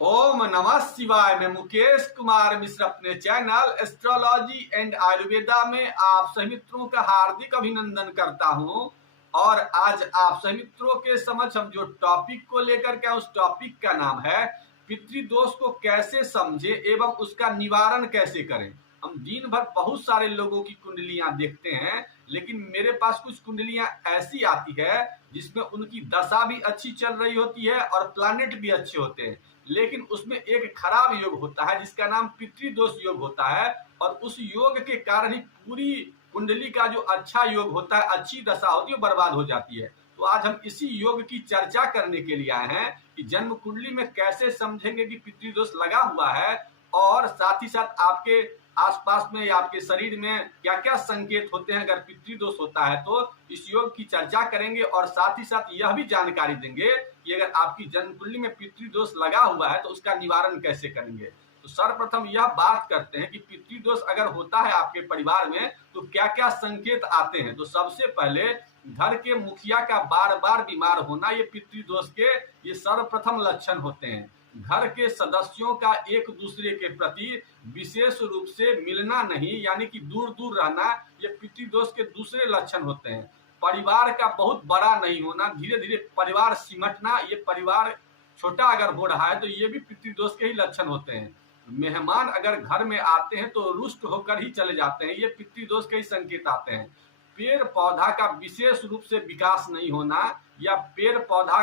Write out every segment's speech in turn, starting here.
ओम नमः शिवाय। मैं मुकेश कुमार मिश्र अपने चैनल एस्ट्रोलॉजी एंड आयुर्वेदा में आप सभी मित्रों का हार्दिक अभिनंदन करता हूं। और आज आप सभी मित्रों के समक्ष हम जो टॉपिक को लेकर के उस टॉपिक का नाम है पितृदोष को कैसे समझे एवं उसका निवारण कैसे करें। हम दिन भर बहुत सारे लोगों की कुंडलियां देखते हैं, लेकिन मेरे पास कुछ कुंडलियां ऐसी आती है जिसमें उनकी दशा भी अच्छी चल रही होती है और प्लैनेट भी अच्छे होते हैं, लेकिन उसमें एक खराब योग होता है जिसका नाम पितृदोष योग होता है। और उस योग के कारण ही पूरी कुंडली का जो अच्छा योग होता है, अच्छी दशा होती है, वो बर्बाद हो जाती है। तो आज हम इसी योग की चर्चा करने के लिए आए हैं कि जन्म कुंडली में कैसे समझेंगे कि पितृदोष लगा हुआ है, और साथ ही साथ आपके आसपास में या आपके शरीर में क्या क्या संकेत होते हैं अगर पितृदोष होता है। तो इस योग की चर्चा करेंगे और साथ ही साथ यह भी जानकारी देंगे कि अगर आपकी जन्म कुंडली में पितृदोष लगा हुआ है तो उसका निवारण कैसे करेंगे। तो सर्वप्रथम यह बात करते हैं कि पितृदोष अगर होता है आपके परिवार में तो क्या क्या संकेत आते हैं। तो सबसे पहले घर के मुखिया का बार बार बीमार होना, ये पितृदोष के ये सर्वप्रथम लक्षण होते हैं। घर के सदस्यों का एक दूसरे के प्रति विशेष रूप से मिलना नहीं, यानी कि दूर दूर रहना, ये पितृदोष के दूसरे लक्षण होते हैं। परिवार का बहुत बड़ा नहीं होना, धीरे धीरे परिवार सिमटना, ये परिवार छोटा अगर हो रहा है तो ये भी पितृदोष के ही लक्षण होते हैं। मेहमान अगर घर में आते हैं तो रुष्ट होकर ही चले जाते हैं, ये पितृदोष के ही संकेत आते हैं। पेड़ पौधा का विशेष रूप से विकास नहीं होना या पेड़ पौधा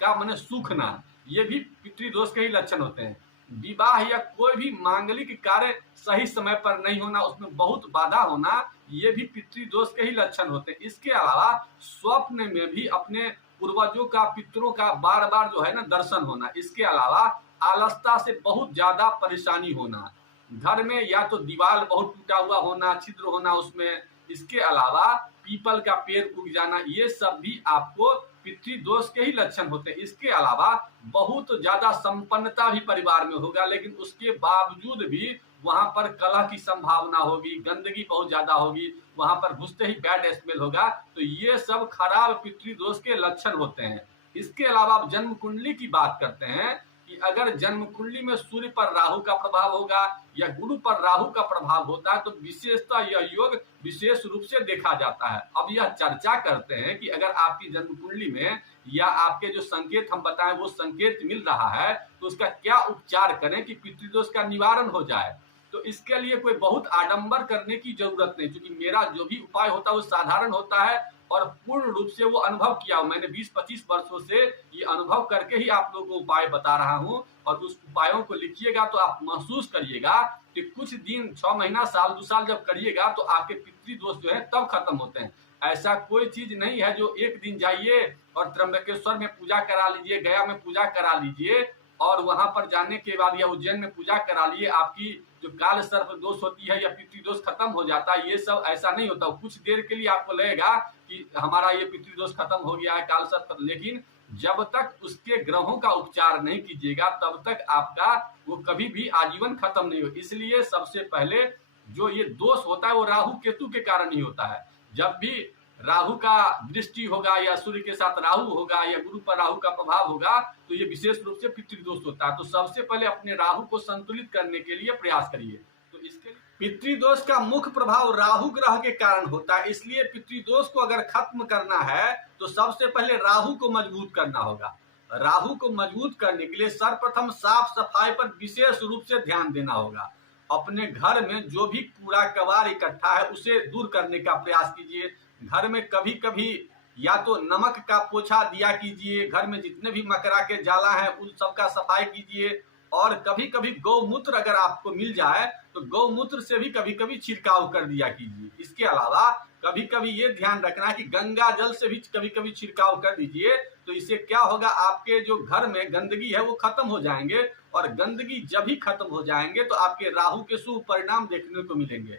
का माने सूखना, ये भी पितृदोष के ही लक्षण होते हैं। विवाह या कोई भी मांगलिक कार्य सही समय पर नहीं होना, उसमें बहुत बाधा होना, ये भी पितृदोष के ही लक्षण होते हैं। इसके अलावा स्वप्न में भी अपने पूर्वजों का, पितरों का बार बार जो है ना दर्शन होना। इसके अलावा आलसता से बहुत ज्यादा परेशानी होना, घर में या तो दीवार बहुत टूटा हुआ होना, छिद्र होना उसमें। इसके अलावा पीपल का पेड़ उग जाना, ये सब भी आपको पितृदोष के ही लक्षण होते हैं। इसके अलावा बहुत ज्यादा संपन्नता भी परिवार में होगा, लेकिन उसके बावजूद भी वहां पर कलह की संभावना होगी, गंदगी बहुत ज्यादा होगी, वहां पर घुसते ही बैड स्मेल होगा। तो ये सब खराब पितृदोष के लक्षण होते हैं। इसके अलावा आप जन्म कुंडली की बात करते हैं कि अगर जन्म कुंडली में सूर्य पर राहु का प्रभाव होगा या गुरु पर राहु का प्रभाव होता है तो विशेषतः यह योग विशेष रूप से देखा जाता है। अब यह चर्चा करते हैं कि अगर आपकी जन्म कुंडली में या आपके जो संकेत हम बताएं वो संकेत मिल रहा है तो उसका क्या उपचार करें कि पितृदोष का निवारण हो जाए। तो इसके लिए कोई बहुत आडंबर करने की जरूरत नहीं, क्योंकि मेरा जो भी उपाय होता है वो साधारण होता है और पूर्ण रूप से वो अनुभव किया। मैंने 20-25 वर्षों से ये अनुभव करके ही आप लोगों को उपाय बता रहा हूँ, और उस उपायों को लिखिएगा तो आप महसूस करिएगा कि कुछ दिन, 6 महीना, साल, 2 साल जब करिएगा तो आपके पितृदोष जो है तब खत्म होते हैं। ऐसा कोई चीज नहीं है जो एक दिन जाइए और त्र्यंबकेश्वर में पूजा करा लीजिए, गया में पूजा करा लीजिए और वहां पर जाने के बाद या उज्जैन में पूजा करा लिए आपकी जो काल सर्प दोष होती है या पितृदोष खत्म हो जाता है। ये सब ऐसा नहीं होता। कुछ देर के लिए आपको लगेगा कि हमारा ये पितृदोष खत्म हो गया है, काल सर्प, लेकिन जब तक उसके ग्रहों का उपचार नहीं कीजिएगा तब तक आपका वो कभी भी आजीवन खत्म नहीं हो। इसलिए सबसे पहले जो ये दोष होता है वो राहु केतु के कारण ही होता है। जब भी राहु का दृष्टि होगा या सूर्य के साथ राहु होगा या गुरु पर राहु का प्रभाव होगा तो ये विशेष रूप से पितृदोष होता है। तो सबसे पहले अपने राहु को संतुलित करने के लिए प्रयास करिए। तो इसके लिए पितृदोष का मुख्य प्रभाव राहु ग्रह के कारण होता है, इसलिए पितृदोष को अगर खत्म करना है तो सबसे पहले राहु को मजबूत करना होगा। राहु को मजबूत करने के लिए सर्वप्रथम साफ सफाई पर विशेष रूप से ध्यान देना होगा। अपने घर में जो भी कूड़ा कबाड़ इकट्ठा है उसे दूर करने का प्रयास कीजिए। घर में कभी कभी या तो नमक का पोछा दिया कीजिए, घर में जितने भी मकरा के जाला हैं उन सबका सफाई कीजिए। और कभी कभी गौमूत्र अगर आपको मिल जाए तो गौमूत्र से भी कभी कभी छिड़काव कर दिया कीजिए। इसके अलावा कभी कभी ये ध्यान रखना कि गंगा जल से भी कभी कभी छिड़काव कर दीजिए। तो इससे क्या होगा, आपके जो घर में गंदगी है वो खत्म हो जाएंगे, और गंदगी जब ही खत्म हो जाएंगे तो आपके राहु के शुभ परिणाम देखने को मिलेंगे।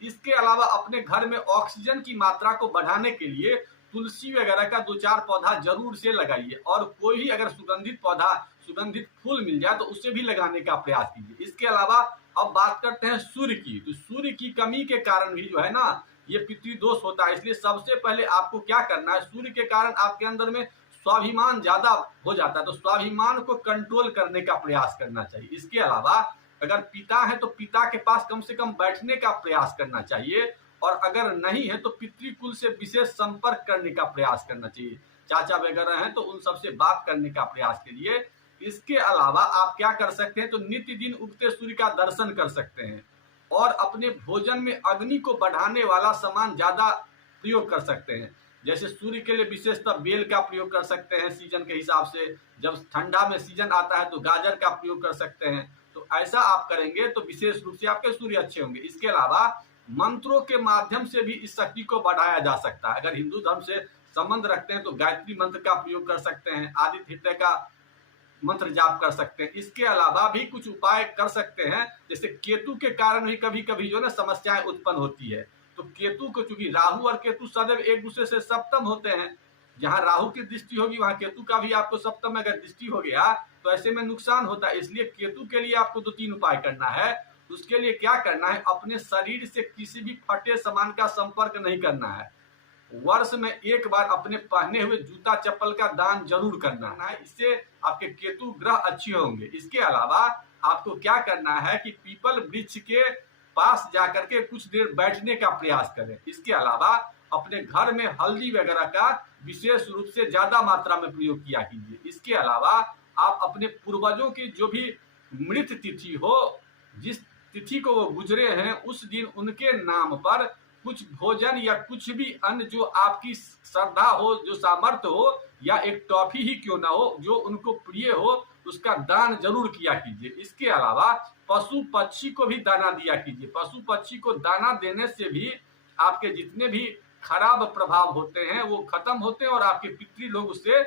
इसके अलावा अपने घर में ऑक्सीजन की मात्रा को बढ़ाने के लिए तुलसी वगैरह का 2-4 पौधा जरूर से लगाइए, और कोई भी अगर सुगंधित पौधा, सुगंधित फूल मिल जाए तो उसे भी लगाने का प्रयास कीजिए। इसके अलावा अब बात करते हैं सूर्य की। तो सूर्य की कमी के कारण भी जो है ना ये पितृदोष होता है। इसलिए सबसे पहले आपको क्या करना है, सूर्य के कारण आपके अंदर में स्वाभिमान ज्यादा हो जाता है, तो स्वाभिमान को कंट्रोल करने का प्रयास करना चाहिए। इसके अलावा अगर पिता है तो पिता के पास कम से कम बैठने का प्रयास करना चाहिए, और अगर नहीं है तो पितृकुल से विशेष संपर्क करने का प्रयास करना चाहिए। चाचा वगैरह हैं तो उन सबसे बात करने का प्रयास करिए। इसके अलावा आप क्या कर सकते हैं, तो नित्य दिन उगते सूर्य का दर्शन कर सकते हैं, और अपने भोजन में अग्नि को बढ़ाने वाला सामान ज्यादा प्रयोग कर सकते हैं। जैसे सूर्य के लिए विशेषतः बेल का प्रयोग कर सकते हैं सीजन के हिसाब से, जब ठंडा में सीजन आता है तो गाजर का प्रयोग कर सकते हैं। तो ऐसा आप करेंगे तो विशेष रूप से आपके सूर्य अच्छे होंगे। इसके अलावा मंत्रों के माध्यम से भी इस शक्ति को बढ़ाया जा सकता है। अगर हिंदू धर्म से संबंध रखते हैं तो गायत्री मंत्र का प्रयोग कर सकते हैं, आदित्य हृदय का मंत्र जाप कर सकते हैं। इसके अलावा भी कुछ उपाय कर सकते हैं, जैसे केतु के कारण भी कभी कभी जो ना समस्याएं उत्पन्न होती है। तो केतु को, चूंकि राहु और केतु सदैव एक दूसरे से सप्तम होते हैं, जहां राहु की दृष्टि होगी वहां केतु का भी आपको सप्तम में अगर दृष्टि हो गया तो ऐसे में नुकसान होता है। इसलिए केतु के लिए आपको 2-3 उपाय करना है। उसके लिए क्या करना है, अपने शरीर से किसी भी फटे सामान का संपर्क नहीं करना है। वर्ष में एक बार अपने पहने हुए जूता चप्पल का दान जरूर करना है, इससे आपके केतु ग्रह अच्छे होंगे। इसके अलावा आपको क्या करना है कि पीपल वृक्ष के पास जाकर के कुछ देर बैठने का प्रयास करें। इसके अलावा अपने घर में हल्दी वगैरह का विशेष रूप से ज्यादा मात्रा में प्रयोग किया कीजिए। इसके अलावा आप अपने पूर्वजों की जो भी मृत तिथि हो, जिस तिथि को वो गुजरे हैं, उस दिन उनके नाम पर कुछ भोजन या कुछ भी अन्य जो आपकी श्रद्धा हो, जो सामर्थ्य हो, या एक टॉफी ही क्यों ना हो जो उनको प्रिय हो, उसका दान जरूर किया कीजिए। इसके अलावा पशु पक्षी को भी दाना दिया कीजिए। पशु पक्षी को दाना देने से भी आपके जितने भी खराब प्रभाव होते हैं वो खत्म होते हैं, और आपके पितृ लोग उससे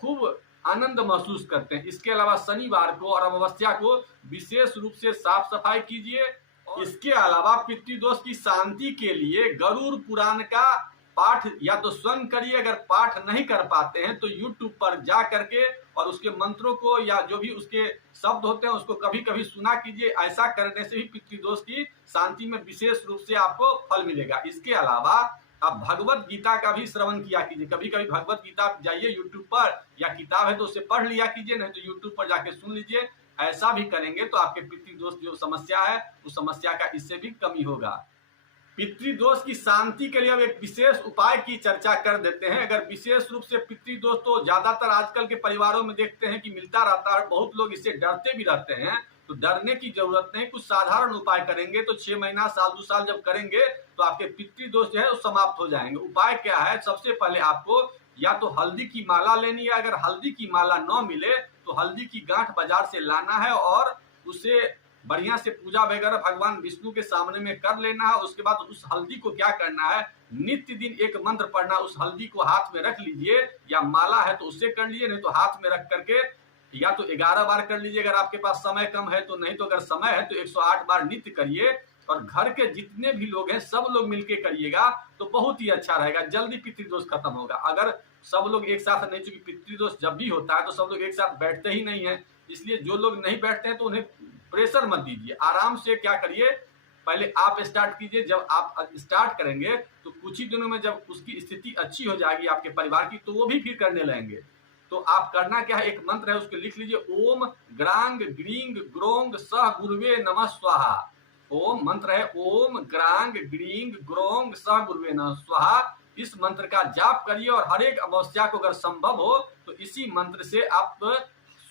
खूब आनंद महसूस करते हैं। इसके अलावा शनिवार को और अमावस्या को विशेष रूप से साफ सफाई कीजिए। इसके अलावा पितृदोष की शांति के लिए गरुड़ पुराण का पाठ या तो स्वयं करिए, अगर पाठ नहीं कर पाते हैं तो YouTube पर जा करके और उसके मंत्रों को या जो भी उसके शब्द होते हैं उसको कभी कभी सुना कीजिए। ऐसा करने से भी पितृदोष की शांति में विशेष रूप से आपको फल मिलेगा। इसके अलावा आप भगवत गीता का भी श्रवण किया कीजिए। कभी कभी भगवत गीता जाइए यूट्यूब पर, या किताब है तो उसे पढ़ लिया कीजिए, नहीं तो यूट्यूब पर जाके सुन लीजिए। ऐसा भी करेंगे तो आपके पितृदोष जो समस्या है उस समस्या का इससे भी कमी होगा। पितृदोष की शांति के लिए अब एक विशेष उपाय की चर्चा कर देते हैं। अगर विशेष रूप से पितृदोष तो ज्यादातर आजकल के परिवारों में देखते हैं कि मिलता रहता है, बहुत लोग इससे डरते भी रहते हैं। तो डरने की जरूरत नहीं, कुछ साधारण उपाय करेंगे तो 6 महीना, साल 2 साल जब करेंगे तो आपके पितृदोष जो है वो समाप्त हो जाएंगे। उपाय क्या है, सबसे पहले आपको या तो हल्दी की माला लेनी है। अगर हल्दी की माला न मिले तो हल्दी की गांठ बाजार से लाना है और उसे बढ़िया से पूजा वगैरह भगवान विष्णु के सामने में कर लेना है। उसके बाद उस हल्दी को क्या करना है, नित्य दिन एक मंत्र पढ़ना। उस हल्दी को हाथ में रख लीजिए, या माला है तो उससे कर लीजिए, नहीं तो हाथ में रख करके या तो 11 बार कर लीजिए अगर आपके पास समय कम है तो, नहीं तो अगर समय है तो 108 बार नित्य करिए। और घर के जितने भी लोग हैं सब लोग मिलके करिएगा तो बहुत ही अच्छा रहेगा, जल्दी पितृदोष खत्म होगा। अगर सब लोग एक साथ नहीं, चूंकि पितृदोष जब भी होता है तो सब लोग एक साथ बैठते ही नहीं है, इसलिए जो लोग नहीं बैठते हैं तो उन्हें प्रेशर मत दीजिए। आराम से क्या करिए, पहले आप स्टार्ट कीजिए। जब आप स्टार्ट करेंगे तो कुछ ही दिनों में जब उसकी स्थिति अच्छी हो जाएगी आपके परिवार की, तो वो भी फिर करने लगेंगे। तो आप करना क्या है, एक मंत्र है उसको लिख लीजिए, ओम ग्रांग ग्रींग ग्रोंग सह गुरुवे नमः स्वाहा। ओम मंत्र है ओम ग्रांग ग्रींग ग्रोंग सह गुरुवे नमः स्वाहा। इस मंत्र का जाप करिए और हर एक अमावस्या को अगर संभव हो तो इसी मंत्र से आप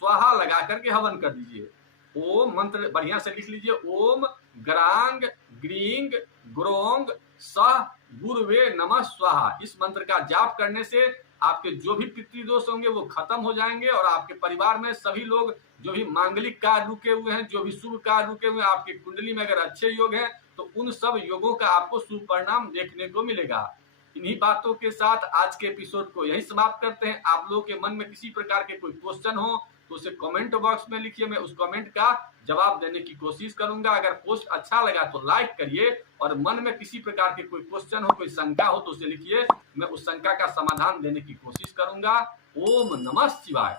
स्वाहा लगा करके हवन कर दीजिए। ओम मंत्र बढ़िया से लिख लीजिए, ओम ग्रांग ग्रींग ग्रोंग सह गुरुवे नमः स्वाहा। इस मंत्र का जाप करने से आपके जो भी पितृदोष होंगे वो खत्म हो जाएंगे, और आपके परिवार में सभी लोग जो भी मांगलिक कार्य रुके हुए हैं, जो भी शुभ कार्य रुके हुए हैं, आपकी कुंडली में अगर अच्छे योग हैं तो उन सब योगों का आपको शुभ परिणाम देखने को मिलेगा। इन्हीं बातों के साथ आज के एपिसोड को यही समाप्त करते हैं। आप लोगों के मन में किसी प्रकार के कोई क्वेश्चन हो तो उसे कमेंट बॉक्स में लिखिए, मैं उस कमेंट का जवाब देने की कोशिश करूंगा। अगर पोस्ट अच्छा लगा तो लाइक करिए, और मन में किसी प्रकार के कोई क्वेश्चन हो, कोई शंका हो तो उसे लिखिए, मैं उस शंका का समाधान देने की कोशिश करूंगा। ओम नमः शिवाय।